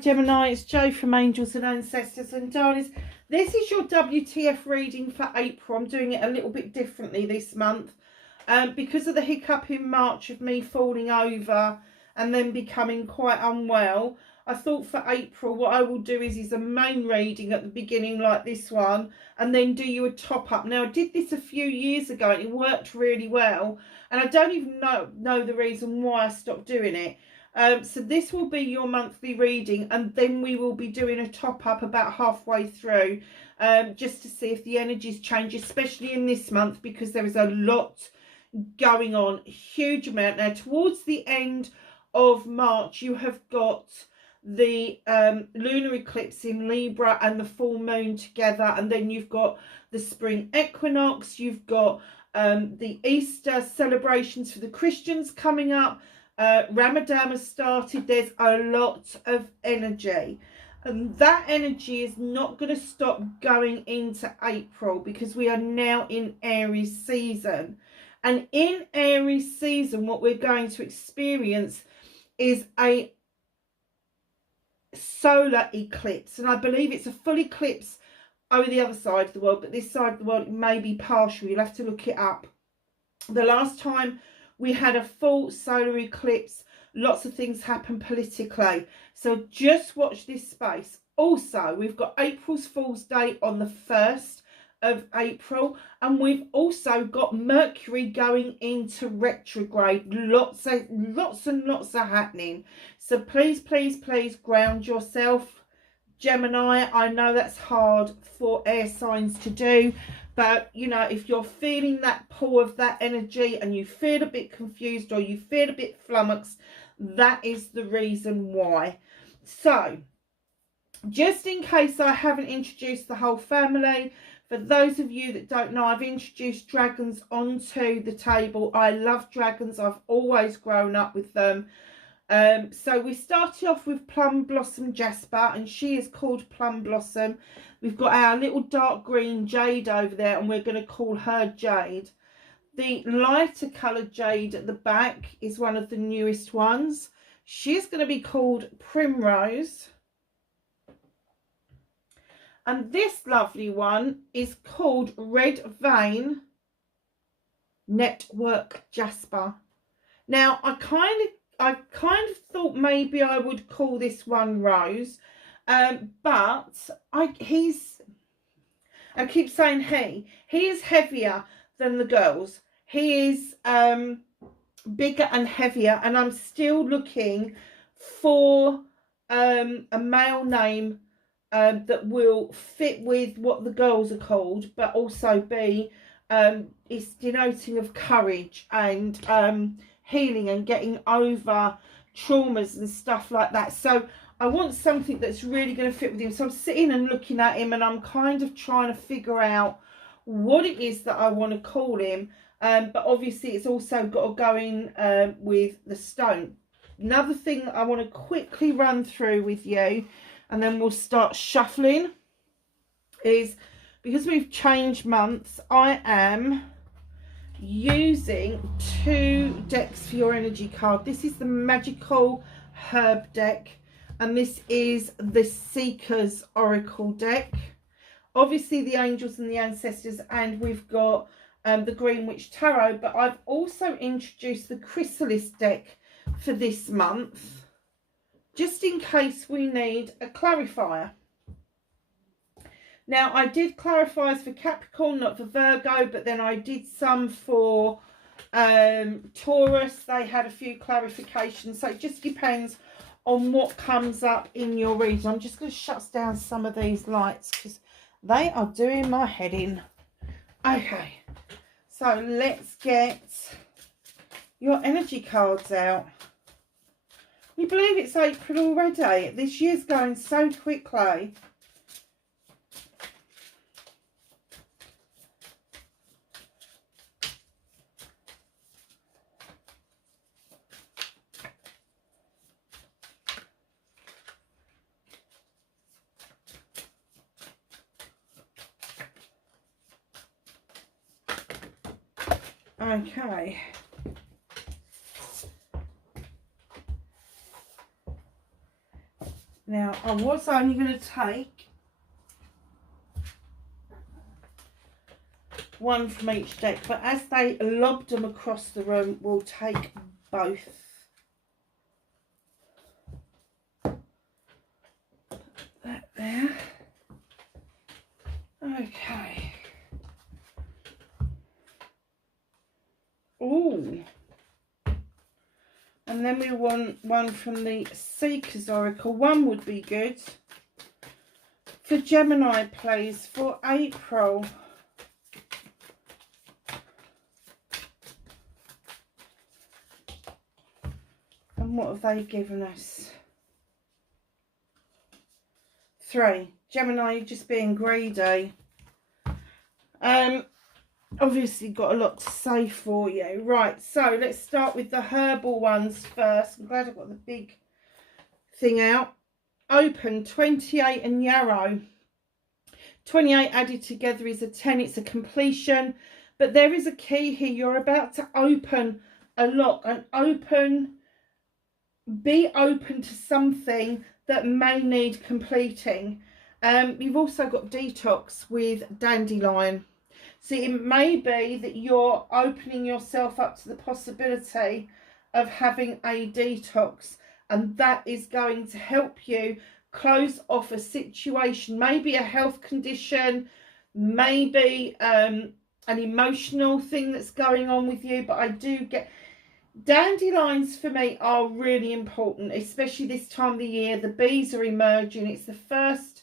Gemini, it's Jo from Angels and Ancestors and Darlings. This is your WTF reading for April. I'm doing it a little bit differently this month because of the hiccup in March of me falling over and then becoming quite unwell. I thought for April what I will do is a main reading at the beginning like this one, and then do you a top up. Now I did this a few years ago and it worked really well, and I don't even know the reason why I stopped doing it. So this will be your monthly reading, and then we will be doing a top up about halfway through, just to see if the energies change, especially in this month, because there is a lot going on, huge amount. Now towards the end of March you have got the lunar eclipse in Libra and the full moon together, and then you've got the spring equinox, you've got the Easter celebrations for the Christians coming up. Ramadan has started. There's a lot of energy, and that energy is not going to stop going into April, because we are now in Aries season, and in Aries season what we're going to experience is a solar eclipse, and I believe it's a full eclipse over the other side of the world, but this side of the world it may be partial. You'll have to look it up. The last time we had a full solar eclipse, lots of things happened politically, so just watch this space. Also, we've got April's Fool's Day on the 1st of April, and we've also got Mercury going into retrograde. Lots and lots are happening, so please ground yourself, Gemini. I know that's hard for air signs to do, but you know, if you're feeling that pull of that energy and you feel a bit confused or you feel a bit flummoxed, that is the reason why. So just in case I haven't introduced the whole family, for those of you that don't know, I've introduced dragons onto the table. I love dragons. I've always grown up with them. So we started off with Plum Blossom Jasper, and she is called Plum Blossom. We've got our little dark green Jade over there, and we're going to call her Jade. The lighter coloured Jade at the back is one of the newest ones. She's going to be called Primrose. And this lovely one is called Red Vein Network Jasper. Now I kind of thought maybe I would call this one Rose, but I keep saying he is heavier than the girls. He is bigger and heavier, and I'm still looking for a male name that will fit with what the girls are called, but also be it's denoting of courage and healing and getting over traumas and stuff like that. So I want something that's really going to fit with him. So I'm sitting and looking at him, and I'm kind of trying to figure out what it is that I want to call him, but obviously it's also got to go in with the stone. Another thing that I want to quickly run through with you, and then we'll start shuffling, is because we've changed months, I am using 2 decks for your energy card. This is the Magical Herb deck, and this is the Seeker's Oracle deck. Obviously the Angels and the Ancestors, and we've got the Green Witch Tarot, but I've also introduced the Chrysalis deck for this month, just in case we need a clarifier. Now, I did clarifiers for Capricorn, not for Virgo, but then I did some for Taurus. They had a few clarifications, so it just depends on what comes up in your reading. I'm just going to shut down some of these lights because they are doing my head in. Okay, so let's get your energy cards out. You believe it's April already? This year's going so quickly. Okay. Now, I was only going to take one from each deck, but as they lobbed them across the room, we'll take both. Put that there. Okay. Ooh. And then we want one from the Seeker's Oracle. One would be good. For Gemini, please, for April. And what have they given us? 3. Gemini, you're just being greedy. Obviously got a lot to say for you. Right, so let's start with the herbal ones first. I'm glad I got the big thing out. Open, 28 and yarrow. 28 added together is a 10. It's a completion. But there is a key here. You're about to open a lock. Be open to something that may need completing. You've also got detox with dandelion. So it may be that you're opening yourself up to the possibility of having a detox, and that is going to help you close off a situation, maybe a health condition, maybe an emotional thing that's going on with you. But I do get dandelions, for me, are really important, especially this time of the year. The bees are emerging. It's the first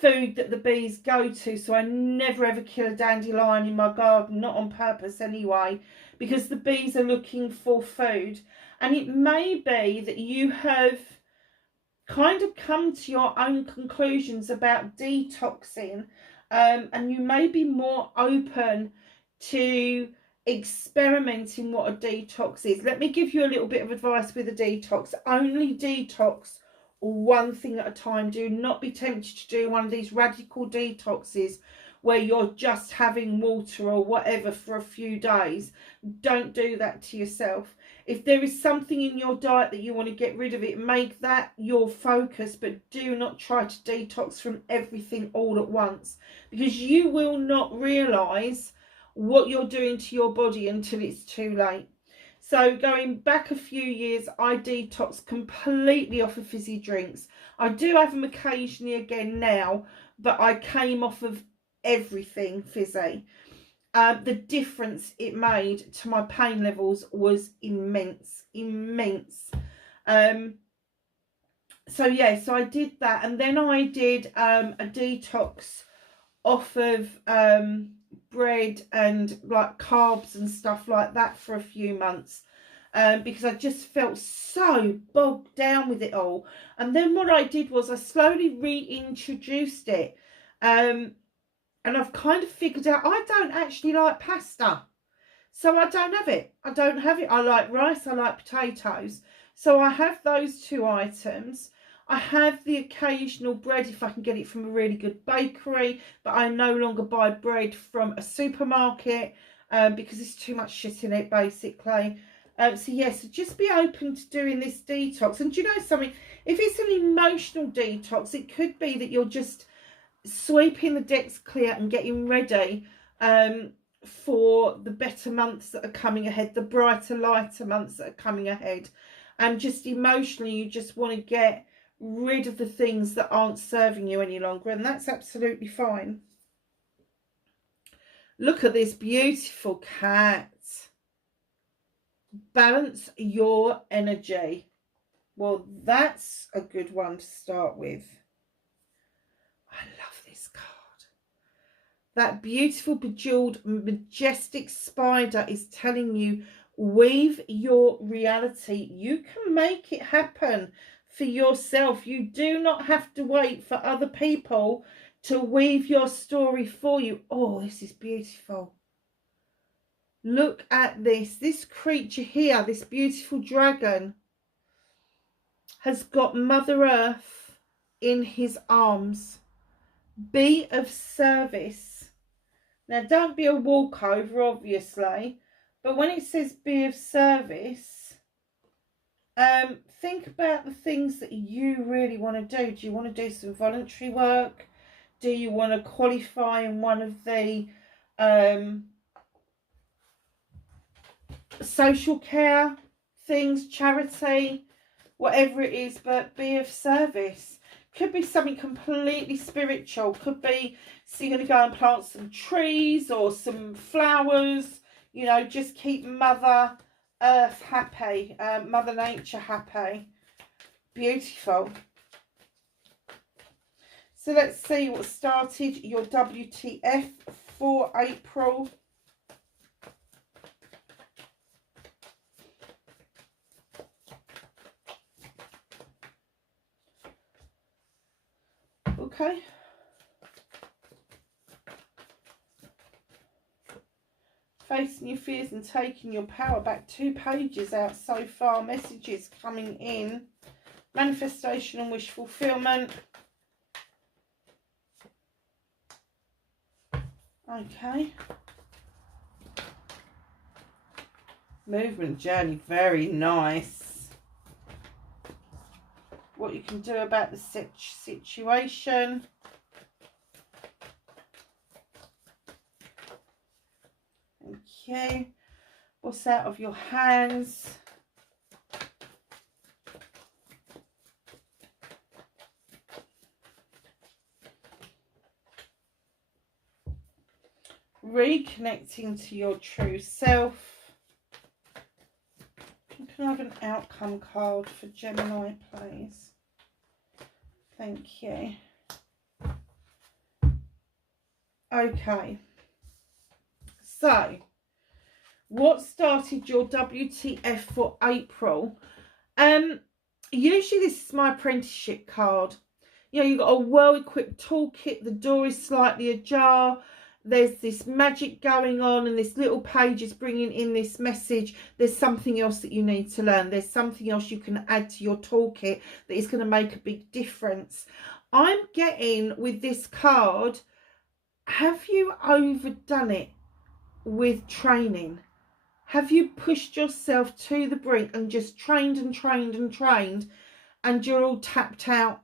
food that the bees go to, so I never ever kill a dandelion in my garden, not on purpose anyway, because the bees are looking for food. And it may be that you have kind of come to your own conclusions about detoxing, and you may be more open to experimenting what a detox is. Let me give you a little bit of advice with a detox. Only detox one thing at a time. Do not be tempted to do one of these radical detoxes where you're just having water or whatever for a few days. Don't do that to yourself. If there is something in your diet that you want to get rid of it, make that your focus, but do not try to detox from everything all at once, because you will not realise what you're doing to your body until it's too late. So going back a few years, I detox completely off of fizzy drinks. I do have them occasionally again now, but I came off of everything fizzy. The difference it made to my pain levels was immense. So yeah, so I did that, and then I did a detox off of bread and like carbs and stuff like that for a few months, because I just felt so bogged down with it all. And then what I did was I slowly reintroduced it, and I've kind of figured out I don't actually like pasta, so I don't have it. I like rice, I like potatoes, so I have those 2 items. I have the occasional bread if I can get it from a really good bakery, but I no longer buy bread from a supermarket because there's too much shit in it, basically. So yes, so just be open to doing this detox. And do you know something? If it's an emotional detox, it could be that you're just sweeping the decks clear and getting ready for the better months that are coming ahead, the brighter, lighter months that are coming ahead. And just emotionally, you just want to get rid of the things that aren't serving you any longer, and that's absolutely fine. Look at this beautiful cat. Balance your energy. Well, that's a good one to start with. I love this card. That beautiful, bejeweled, majestic spider is telling you, weave your reality. You can make it happen for yourself. You do not have to wait for other people to weave your story for you. Oh, this is beautiful. Look at this. This creature here, this beautiful dragon, has got Mother Earth in his arms. Be of service. Now, don't be a walkover, obviously, but when it says be of service, Think about the things that you really want to do. Do you want to do some voluntary work? Do you want to qualify in one of the social care things, charity, whatever it is, but be of service? Could be something completely spiritual. Could be, so you're going to go and plant some trees or some flowers. You know, just keep Mother Earth happy, Mother Nature happy. Beautiful. So let's see what started your WTF for April. Okay. Facing your fears and taking your power back. 2 pages out so far. Messages coming in. Manifestation and wish fulfillment. Okay. Movement journey. Very nice. What you can do about the situation. Okay. What's out of your hands? Reconnecting to your true self. Can I have an outcome card for Gemini, please? Thank you. Okay. So, what started your WTF for April? Usually this is my apprenticeship card. You know, you've got a well-equipped toolkit. The door is slightly ajar. There's this magic going on, and this little page is bringing in this message. There's something else that you need to learn. There's something else you can add to your toolkit that is going to make a big difference. I'm getting with this card, have you overdone it with training? Have you pushed yourself to the brink and just trained and trained and trained, and you're all tapped out?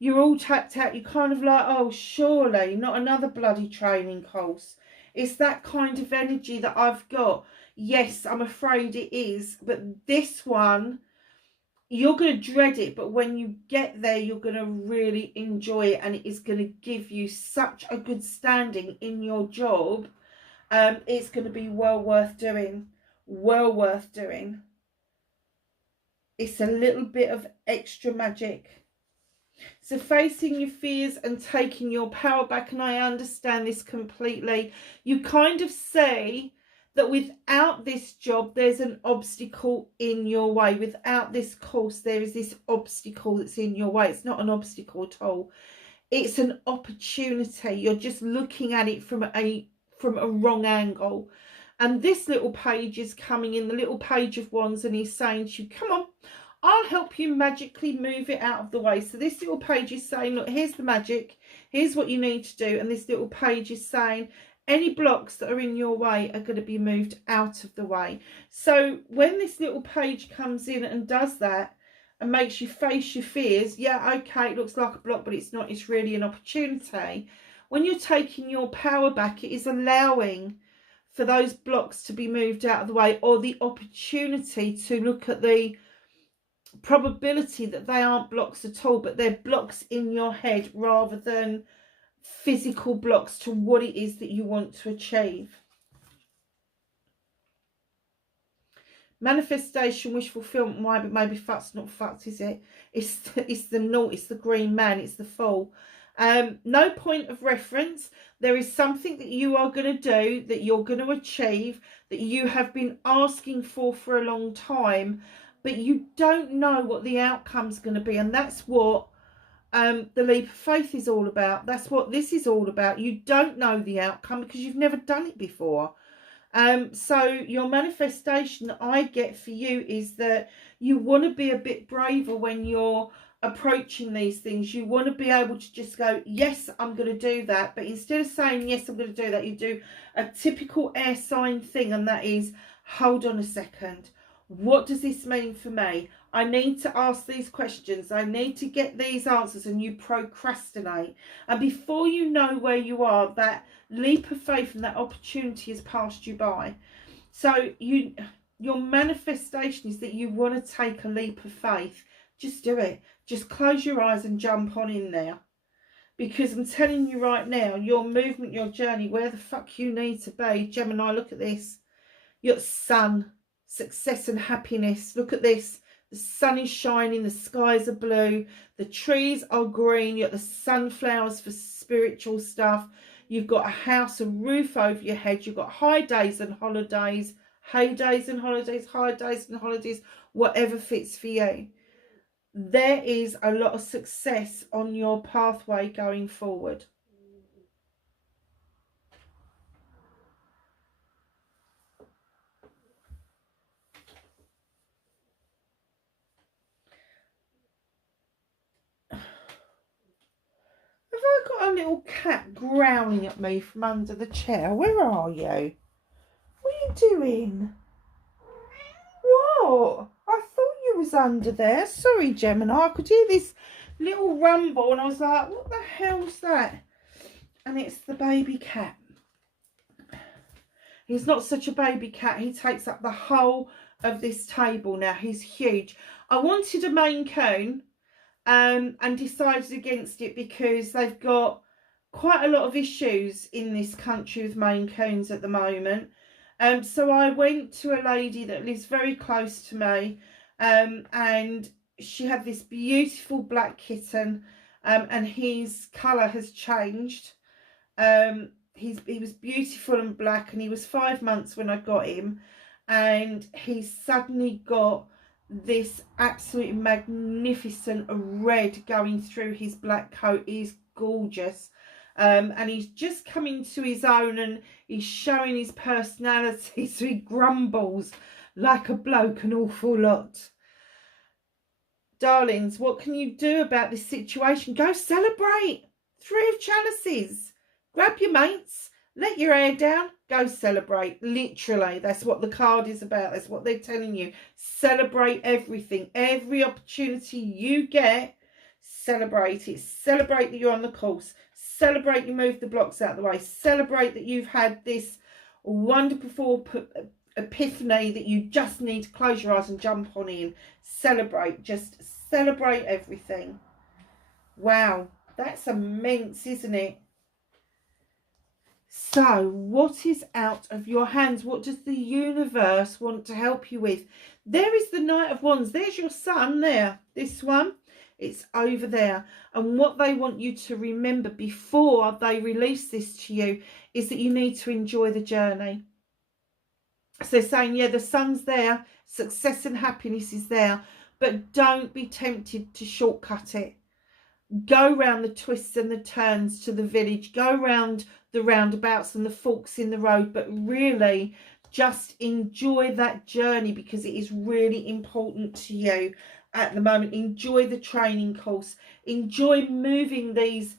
You're all tapped out. You're kind of like, oh, surely not another bloody training course. It's that kind of energy that I've got. Yes, I'm afraid it is. But this one, you're going to dread it. But when you get there, you're going to really enjoy it. And it is going to give you such a good standing in your job. It's going to be well worth doing. Well worth doing. It's a little bit of extra magic. So facing your fears and taking your power back, and I understand this completely. You kind of say that without this job, there's an obstacle in your way. Without this course, there is this obstacle that's in your way. It's not an obstacle at all. It's an opportunity. You're just looking at it from a wrong angle. And this little page is coming in, the little page of wands, and he's saying to you, come on, I'll help you magically move it out of the way. So this little page is saying, look, here's the magic. Here's what you need to do. And this little page is saying, any blocks that are in your way are going to be moved out of the way. So when this little page comes in and does that and makes you face your fears, yeah, okay, it looks like a block, but it's not. It's really an opportunity. When you're taking your power back, it is allowing for those blocks to be moved out of the way, or the opportunity to look at the probability that they aren't blocks at all, but they're blocks in your head rather than physical blocks to what it is that you want to achieve. Manifestation, wish fulfillment, maybe fuck's not fucked, is it? It's the naught, it's the green man, it's the fool. No point of reference. There is something that you are going to do, that you're going to achieve, that you have been asking for a long time, but you don't know what the outcome's going to be. And that's what the leap of faith is all about. That's what this is all about. You don't know the outcome because you've never done it before. So your manifestation that I get for you is that you want to be a bit braver when you're approaching these things. You want to be able to just go, yes, I'm going to do that. But instead of saying, yes, I'm going to do that, you do a typical air sign thing. And that is, hold on a second. What does this mean for me? I need to ask these questions. I need to get these answers, and you procrastinate. And before you know where you are, that leap of faith and that opportunity has passed you by. So your manifestation is that you want to take a leap of faith. Just do it. Just close your eyes and jump on in there. Because I'm telling you right now, your movement, your journey, where the fuck you need to be. Gemini, look at this. Your sun, success and happiness. Look at this. The sun is shining, the skies are blue, the trees are green. You've got the sunflowers for spiritual stuff. You've got a house, a roof over your head. You've got high days and holidays, hay days and holidays, high days and holidays, whatever fits for you. There is a lot of success on your pathway going forward. Have I got a little cat growling at me from under the chair? Where are you? What are you doing? What? I thought you was under there. Sorry, Gemini. I could hear this little rumble and I was like, what the hell's that? And it's the baby cat. He's not such a baby cat. He takes up the whole of this table now. He's huge. I wanted a Maine Coon and decided against it because they've got quite a lot of issues in this country with Maine Coons at the moment. So I went to a lady that lives very close to me, and she had this beautiful black kitten, and his colour has changed. He was beautiful and black, and he was 5 months when I got him, and he's suddenly got this absolutely magnificent red going through his black coat. He's gorgeous. And he's just coming to his own, and he's showing his personality, so he grumbles like a bloke an awful lot. Darlings, what can you do about this situation? Go celebrate. 3 of chalices. Grab your mates, let your hair down, go celebrate. Literally, that's what the card is about. That's what they're telling you. Celebrate everything. Every opportunity you get, celebrate it. Celebrate that you're on the course. Celebrate you moved the blocks out of the way. Celebrate that you've had this wonderful epiphany that you just need to close your eyes and jump on in. Celebrate. Just celebrate everything. Wow, that's immense, isn't it? So, what is out of your hands? What does the universe want to help you with? There is the Knight of Wands. There's your sun there. This one, it's over there. And what they want you to remember before they release this to you is that you need to enjoy the journey. So they're saying, yeah, the sun's there. Success and happiness is there. But don't be tempted to shortcut it. Go round the twists and the turns to the village. Go round the roundabouts and the forks in the road, but really just enjoy that journey because it is really important to you at the moment. Enjoy the training course. Enjoy moving these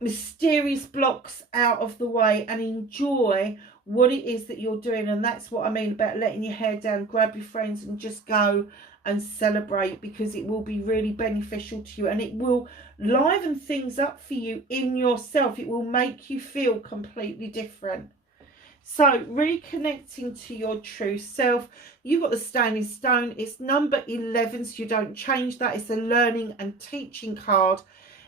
mysterious blocks out of the way and enjoy what it is that you're doing. And that's what I mean about letting your hair down. Grab your friends and just go and celebrate, because it will be really beneficial to you and it will liven things up for you in yourself. It will make you feel completely different. So reconnecting to your true self, you've got the Standing Stone. It's number 11, so you don't change that. It's a learning and teaching card.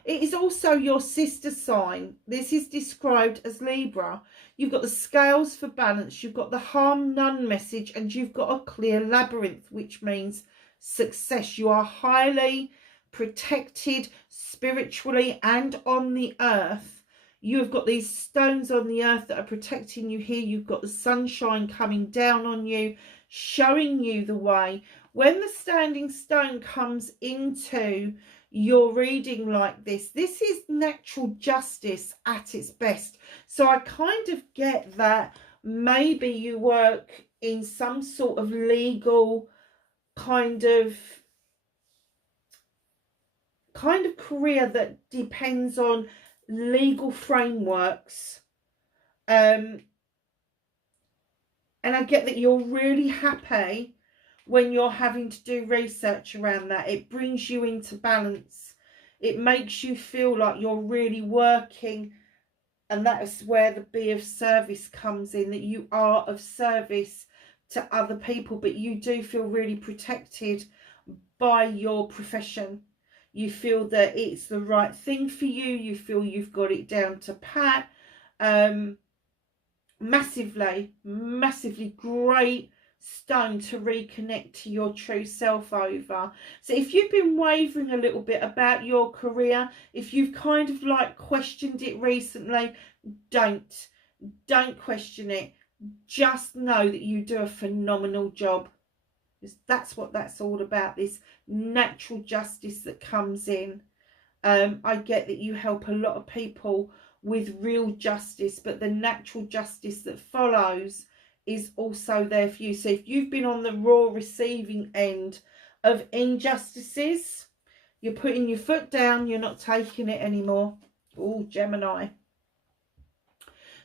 It is also your sister sign. This is described as Libra. You've got the scales for balance. You've got the harm none message, and you've got a clear labyrinth, which means success. You are highly protected spiritually and on the earth. You have got these stones on the earth that are protecting you here. You've got the sunshine coming down on you, showing you the way. When the Standing Stone comes into your reading like this, this is natural justice at its best. So I kind of get that maybe you work in some sort of legal kind of career that depends on legal frameworks, and And I get that you're really happy when you're having to do research around that. It brings you into balance. It makes you feel like you're really working. And that is where the be of service comes in, that you are of service to other people, but you do feel really protected by your profession. You feel that it's the right thing for you. You feel you've got it down to pat. Massively great stone to reconnect to your true self over. So if you've been wavering a little bit about your career, if you've kind of like questioned it recently, don't question it. Just know that you do a phenomenal job. That's what that's all about, this natural justice that comes in. I get that you help a lot of people with real justice, but the natural justice that follows is also there for you. So if you've been on the raw receiving end of injustices, you're putting your foot down, you're not taking it anymore. Oh, Gemini.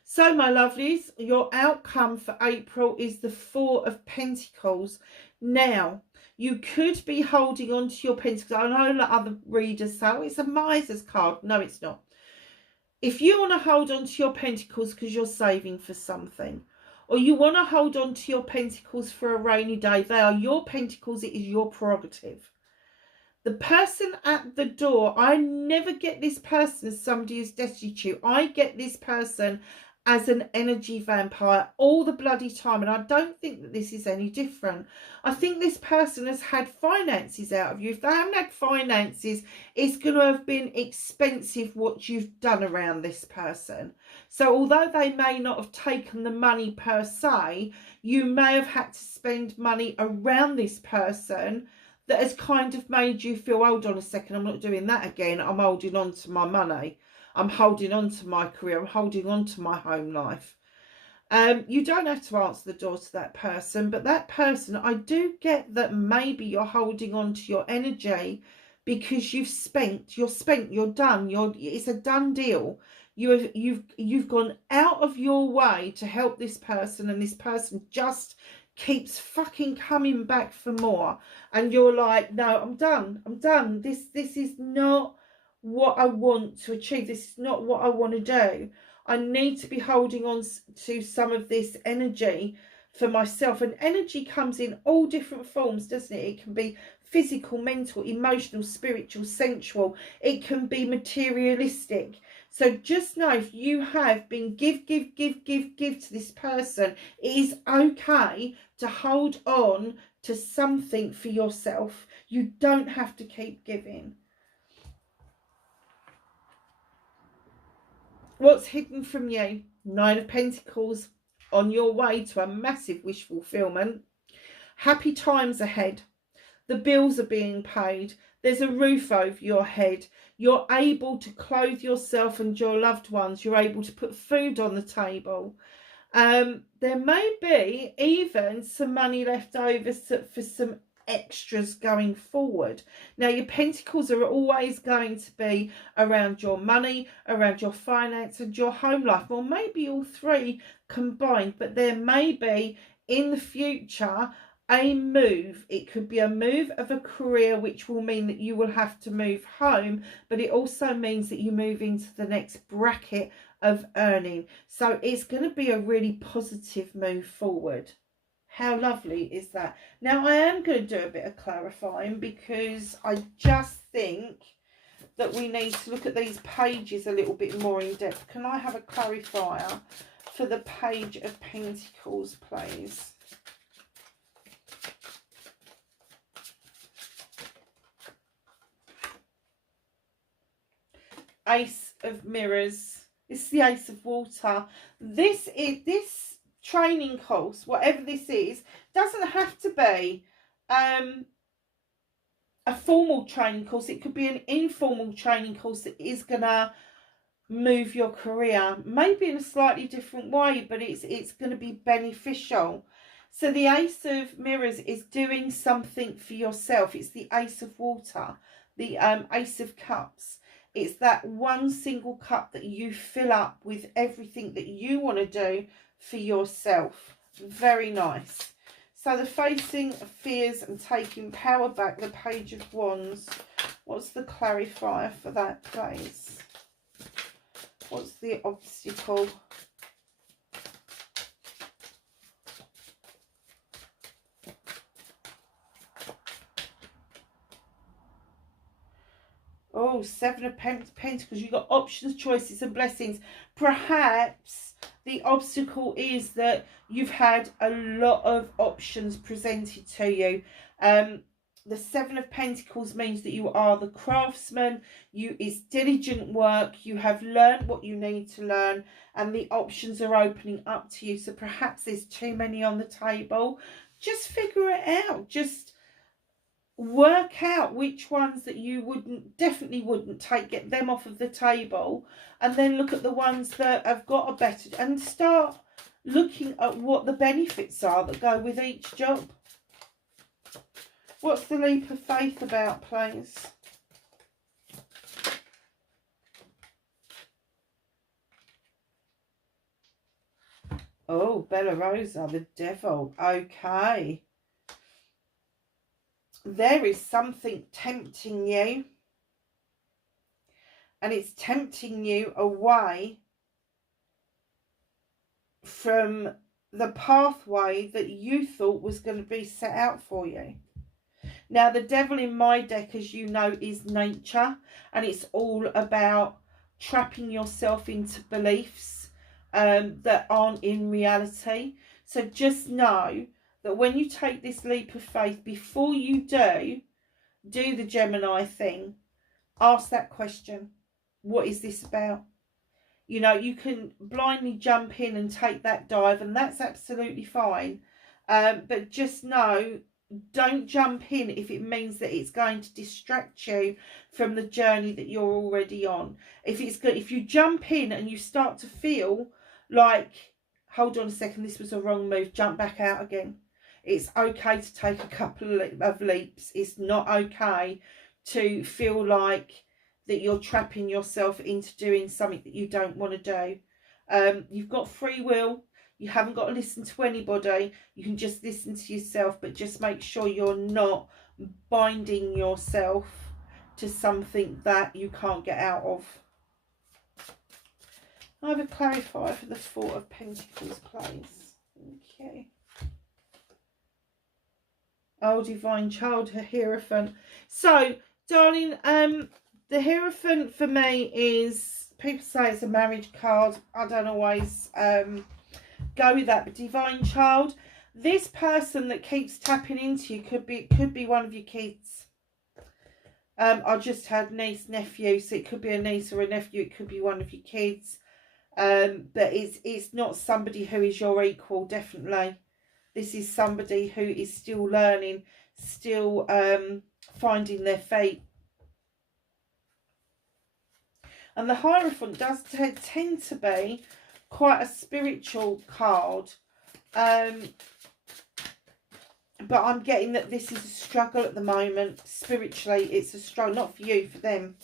So, my lovelies, your outcome for April is the Four of Pentacles. Now, you could be holding on to your pentacles. I know that other readers say, oh, it's a miser's card. No, it's not. If you want to hold on to your pentacles because you're saving for something, or you want to hold on to your pentacles for a rainy day, they are your pentacles. It is your prerogative. The person at the door, I never get this person as somebody who's destitute. I get this person as an energy vampire all the bloody time, and I don't think that this is any different. I think this person has had finances out of you. If they haven't had finances, it's going to have been expensive what you've done around this person. So although they may not have taken the money per se, you may have had to spend money around this person that has kind of made you feel, hold on a second, I'm not doing that again. I'm holding on to my money. I'm holding on to my career. I'm holding on to my home life. You don't have to answer the door to that person, but that person, I do get that maybe you're holding on to your energy because you're done. It's a done deal. You've gone out of your way to help this person, and this person just keeps fucking coming back for more, and you're like, no, I'm done. This is not what I want to achieve. This is not what I want to do. I need to be holding on to some of this energy for myself. And energy comes in all different forms, doesn't it? It can be physical, mental, emotional, spiritual, sensual. It can be materialistic. So just know, if you have been give to this person, it is okay to hold on to something for yourself. You don't have to keep giving. What's hidden from you? Nine of Pentacles, on your way to a massive wish fulfillment. Happy times ahead. The bills are being paid. There's a roof over your head. You're able to clothe yourself and your loved ones. You're able to put food on the table. There may be even some money left over for some extras going forward. Now, your pentacles are always going to be around your money, around your finance and your home life, or maybe all three combined. But there may be in the future a move. It could be a move of a career, which will mean that you will have to move home, but it also means that you move into the next bracket of earning. So it's going to be a really positive move forward. How lovely is that? Now, I am going to do a bit of clarifying, because I just think that we need to look at these pages a little bit more in depth. Can I have a clarifier for the Page of Pentacles, please? Ace of Mirrors. This is the Ace of Water. This training course, whatever this is, doesn't have to be a formal training course. It could be an informal training course that is gonna move your career, maybe in a slightly different way, but it's going to be beneficial. So the Ace of Mirrors is doing something for yourself. It's the Ace of Water, the Ace of Cups. It's that one single cup that you fill up with everything that you want to do for yourself. Very nice. So the facing fears and taking power back, the Page of Wands. What's the clarifier for that, please? What's the obstacle? Oh, Seven of Pentacles. You've got options, choices and blessings. Perhaps the obstacle is that you've had a lot of options presented to you. The Seven of Pentacles means that you are the craftsman. It's diligent work. You have learned what you need to learn, and the options are opening up to you. So perhaps there's too many on the table. Just figure it out. Just work out which ones that you definitely wouldn't take, get them off of the table, and then look at the ones that have got a better, and start looking at what the benefits are that go with each job. What's the leap of faith about, please? Oh, Bella Rosa, the devil. Okay. There is something tempting you, and it's tempting you away from the pathway that you thought was going to be set out for you. Now, the devil in my deck, as you know, is nature, and it's all about trapping yourself into beliefs that aren't in reality. So just know that when you take this leap of faith, before you do the Gemini thing, ask that question. What is this about? You know, you can blindly jump in and take that dive, and that's absolutely fine. But just know, don't jump in if it means that it's going to distract you from the journey that you're already on. If you jump in and you start to feel like, hold on a second, this was a wrong move, jump back out again. It's okay to take a couple of leaps. It's not okay to feel like that you're trapping yourself into doing something that you don't want to do. You've got free will. You haven't got to listen to anybody. You can just listen to yourself, but just make sure you're not binding yourself to something that you can't get out of. I have a clarifier for the Four of Pentacles, please. Okay. Oh, Divine Child, a Hierophant. So, darling, the Hierophant for me is, people say it's a marriage card. I don't always go with that, but Divine Child, this person that keeps tapping into you could be one of your kids. I just had niece, nephew, so it could be a niece or a nephew. It could be one of your kids, but it's not somebody who is your equal. Definitely, this is somebody who is still learning, still finding their feet. And the Hierophant does tend to be quite a spiritual card, but I'm getting that this is a struggle at the moment. Spiritually, it's a struggle, not for you, for them.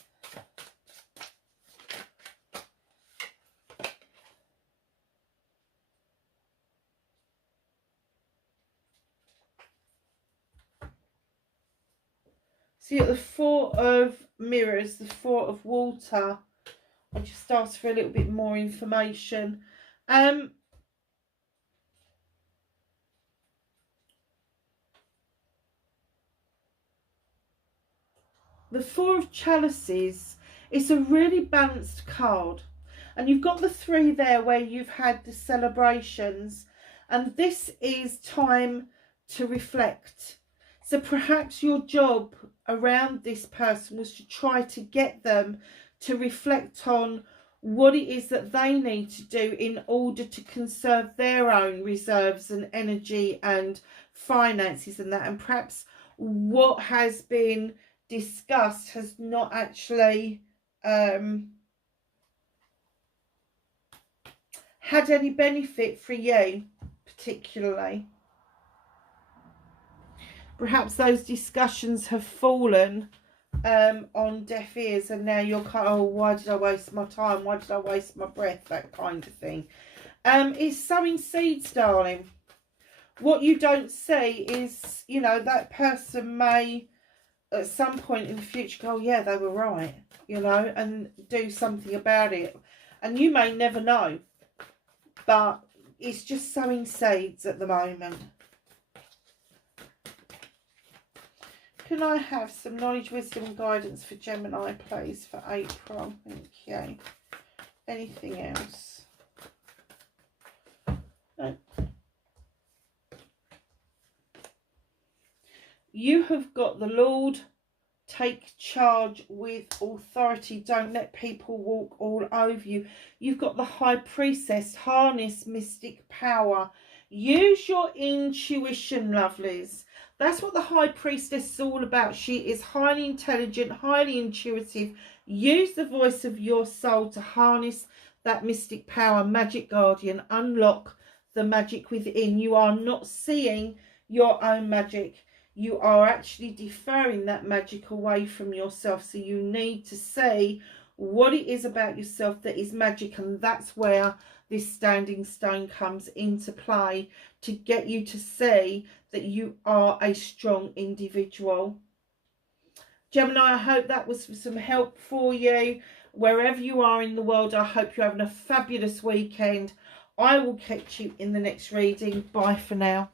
See, at the Four of Mirrors, the Four of Water, I just asked for a little bit more information. The Four of Chalices, it's a really balanced card. And you've got the three there where you've had the celebrations. And this is time to reflect. So perhaps your job around this person was to try to get them to reflect on what it is that they need to do in order to conserve their own reserves and energy and finances and that. And perhaps what has been discussed has not actually had any benefit for you particularly. Perhaps those discussions have fallen on deaf ears, and now you're kind of, oh, why did I waste my time? Why did I waste my breath? That kind of thing. It's sowing seeds, darling. What you don't see is, you know, that person may at some point in the future go, oh, yeah, they were right, you know, and do something about it. And you may never know, but it's just sowing seeds at the moment. Can I have some knowledge, wisdom and guidance for Gemini, please, for April? Thank you. Anything else? No. You have got the Lord. Take charge with authority. Don't let people walk all over you. You've got the High Priestess. Harness mystic power. Use your intuition, lovelies. That's what the High Priestess is all about. She is highly intelligent, highly intuitive. Use the voice of your soul to harness that mystic power. Magic Guardian. Unlock the magic within. You are not seeing your own magic. You are actually deferring that magic away from yourself. So you need to see what it is about yourself that is magic. And that's where this standing stone comes into play, to get you to see that you are a strong individual. Gemini, I hope that was some help for you. Wherever you are in the world, I hope you're having a fabulous weekend. I will catch you in the next reading. Bye for now.